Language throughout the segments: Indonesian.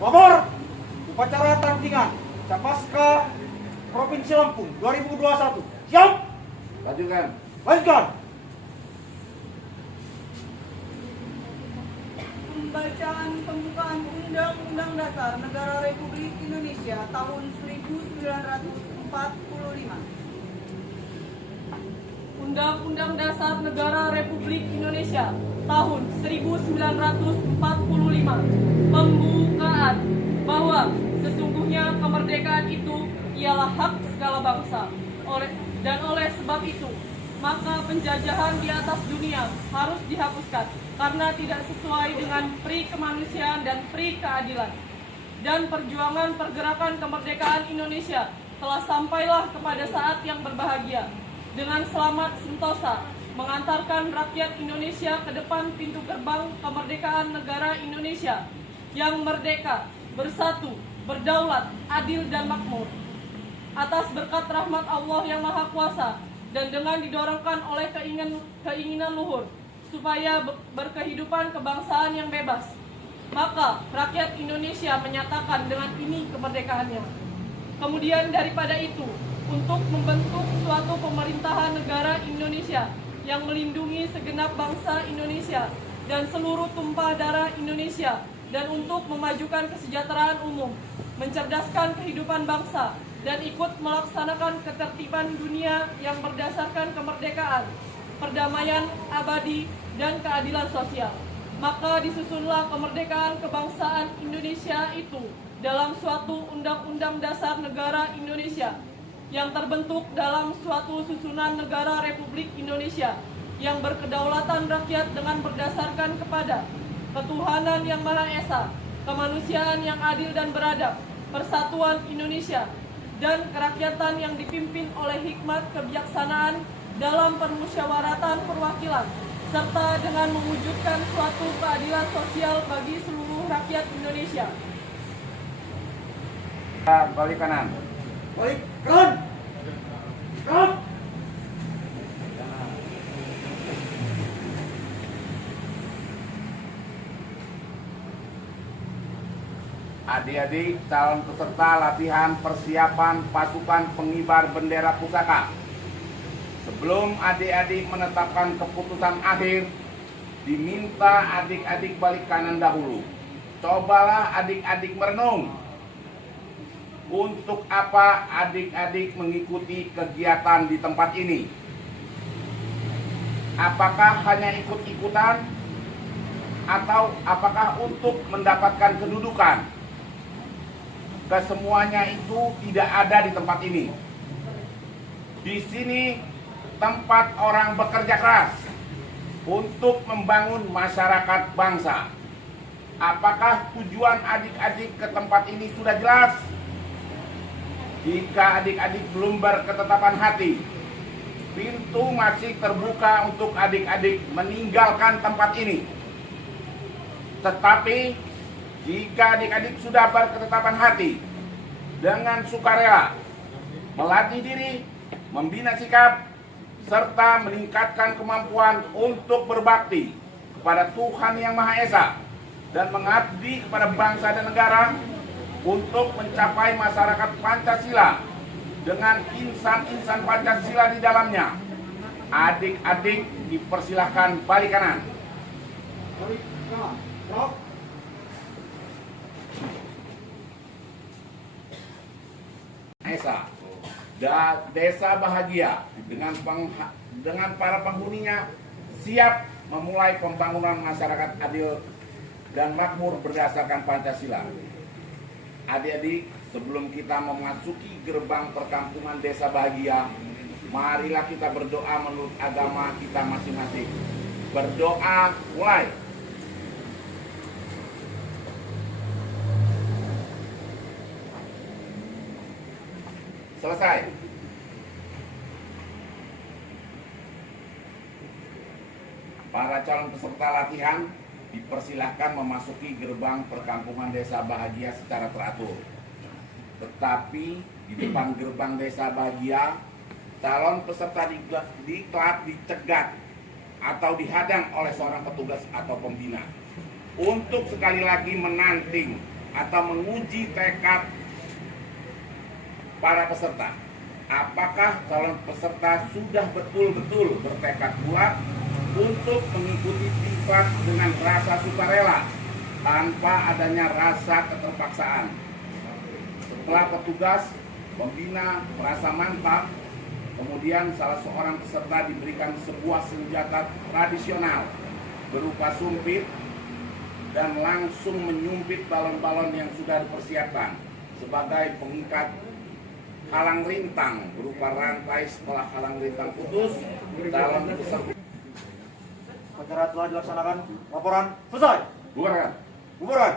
Nomor upacara tandingan Capaska Provinsi Lampung 2021. Siap? Lanjutkan. Lanjutkan. Pembacaan pembukaan Undang-Undang Dasar Negara Republik Indonesia tahun 1945. Undang-Undang Dasar Negara Republik Indonesia tahun 1945. Pembukaan bahwa sesungguhnya kemerdekaan itu ialah hak segala bangsa. Oleh sebab itu, maka penjajahan di atas dunia harus dihapuskan karena tidak sesuai dengan pri kemanusiaan dan pri keadilan. Dan perjuangan pergerakan kemerdekaan Indonesia telah sampailah kepada saat yang berbahagia dengan selamat sentosa mengantarkan rakyat Indonesia ke depan pintu gerbang kemerdekaan negara Indonesia yang merdeka, bersatu, berdaulat, adil dan makmur. Atas berkat rahmat Allah yang Maha Kuasa dan dengan didorongkan oleh keinginan luhur supaya berkehidupan kebangsaan yang bebas, maka rakyat Indonesia menyatakan dengan ini kemerdekaannya. Kemudian daripada itu, untuk membentuk suatu pemerintahan negara Indonesia yang melindungi segenap bangsa Indonesia dan seluruh tumpah darah Indonesia, dan untuk memajukan kesejahteraan umum, mencerdaskan kehidupan bangsa, dan ikut melaksanakan ketertiban dunia yang berdasarkan kemerdekaan, perdamaian abadi, dan keadilan sosial. Maka disusunlah kemerdekaan kebangsaan Indonesia itu dalam suatu Undang-Undang Dasar Negara Indonesia yang terbentuk dalam suatu susunan negara Republik Indonesia yang berkedaulatan rakyat dengan berdasarkan kepada ketuhanan yang Maha Esa, kemanusiaan yang adil dan beradab, persatuan Indonesia, dan kerakyatan yang dipimpin oleh hikmat kebijaksanaan dalam permusyawaratan perwakilan, serta dengan mewujudkan suatu keadilan sosial bagi seluruh rakyat Indonesia. Balik kanan. Balik kanan. Kanan. Adik-adik calon peserta latihan persiapan pasukan pengibar bendera pusaka. Sebelum adik-adik menetapkan keputusan akhir, diminta adik-adik balik kanan dahulu. Cobalah adik-adik merenung. Untuk apa adik-adik mengikuti kegiatan di tempat ini? Apakah hanya ikut-ikutan? Atau apakah untuk mendapatkan kedudukan? Kesemuanya itu tidak ada di tempat ini. Di sini tempat orang bekerja keras untuk membangun masyarakat bangsa. Apakah tujuan adik-adik ke tempat ini sudah jelas? Jika adik-adik belum berketetapan hati, pintu masih terbuka untuk adik-adik meninggalkan tempat ini. Tetapi jika adik-adik sudah berketetapan hati, dengan sukarela melatih diri, membina sikap, serta meningkatkan kemampuan untuk berbakti kepada Tuhan Yang Maha Esa dan mengabdi kepada bangsa dan negara untuk mencapai masyarakat Pancasila dengan insan-insan Pancasila di dalamnya, adik-adik dipersilahkan balik kanan. Balik kanan. Stop. Esa Desa Bahagia dengan para penghuninya siap memulai pembangunan masyarakat adil dan makmur berdasarkan Pancasila. Adik-adik, sebelum kita memasuki gerbang perkampungan Desa Bahagia, marilah kita berdoa menurut agama kita masing-masing. Berdoa mulai. Selesai. Para calon peserta latihan dipersilahkan memasuki gerbang perkampungan Desa Bahagia secara teratur. Tetapi di depan gerbang Desa Bahagia, calon peserta diklat dicegat atau dihadang oleh seorang petugas atau pembina untuk sekali lagi menanting atau menguji tekad para peserta. Apakah calon peserta sudah betul-betul bertekad kuat untuk mengikuti diklat dengan rasa sukarela tanpa adanya rasa keterpaksaan. Setelah petugas pembina merasa mantap, kemudian salah seorang peserta diberikan sebuah senjata tradisional berupa sumpit dan langsung menyumpit balon-balon yang sudah dipersiapkan sebagai pengikat halang rintang berupa rantai. Setelah halang rintang putus, calon peserta Upacara telah dilaksanakan. Laporan selesai. bubarkan. Bubaran.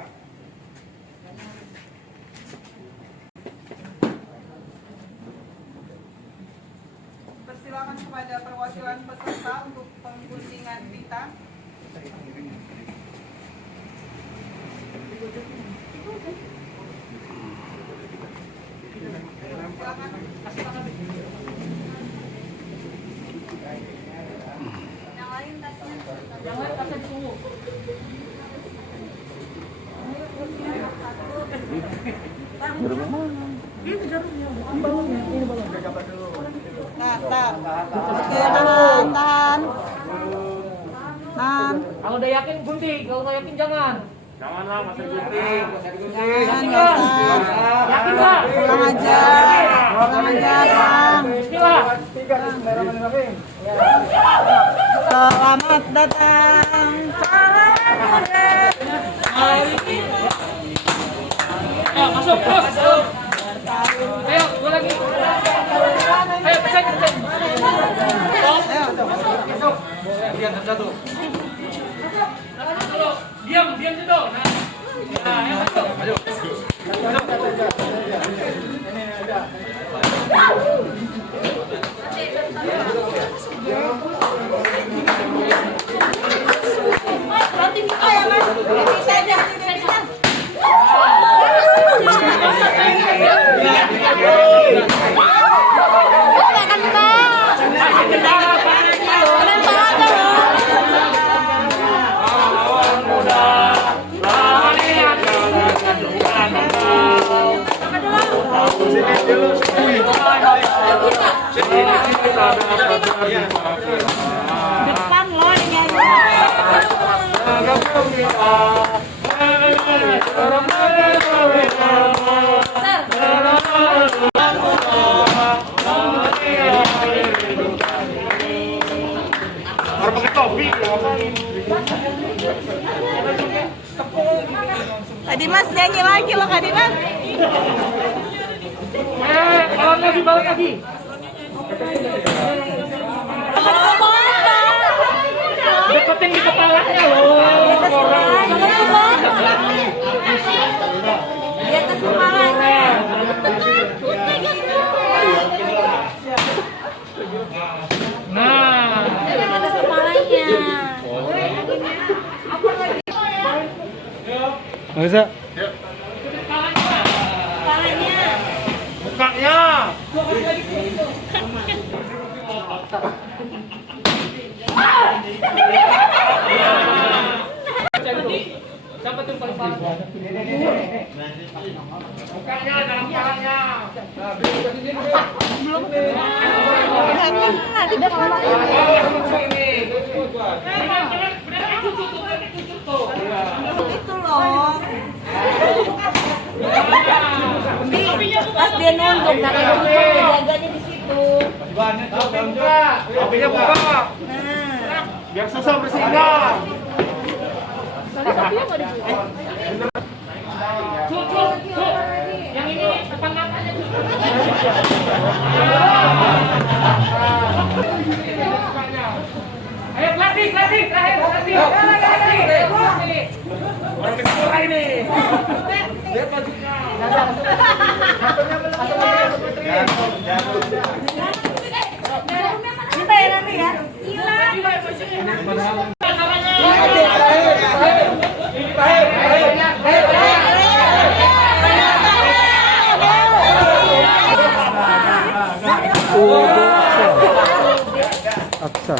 Persilakan kepada perwakilan peserta untuk pengguntingan bintang. Silakan. Yang lain tasnya. Jangan kasih tunggu. Tahan. Kalau udah yakin gunting, kalau nggak yakin jangan. Janganlah masa gunting. Yakin nggak? Yakin nggak? Pulang aja, Bang. Bismillah. Selamat datang para murid. Ayo masuk, masuk. Ayo, gue lagi. Ayo, pesan. Diam situ. Nah, ayo masuk. Depan loh ini Harus pakai topi. Kak Dimas nyanyi lagi loh Kak Dimas. Balik lagi. Deketin di kepalanya loh. Di atas kepalanya. Nah, Di atas kepalanya. Bisa. Kepalanya. Mukanya. siapa tuh paling parah? Mukanya dalam kepalanya. Nanti kepala. Itu loh. Pas dia nunduk, nah jaganya di situ. Topinya buka. Biar susah bersihnya. Cuk. Yang ini depan matanya cuk. Ayo pelatih, terakhir pelatih. Orang kedua ini. Lihat bajunya. Kita ya nanti ya. Aksa.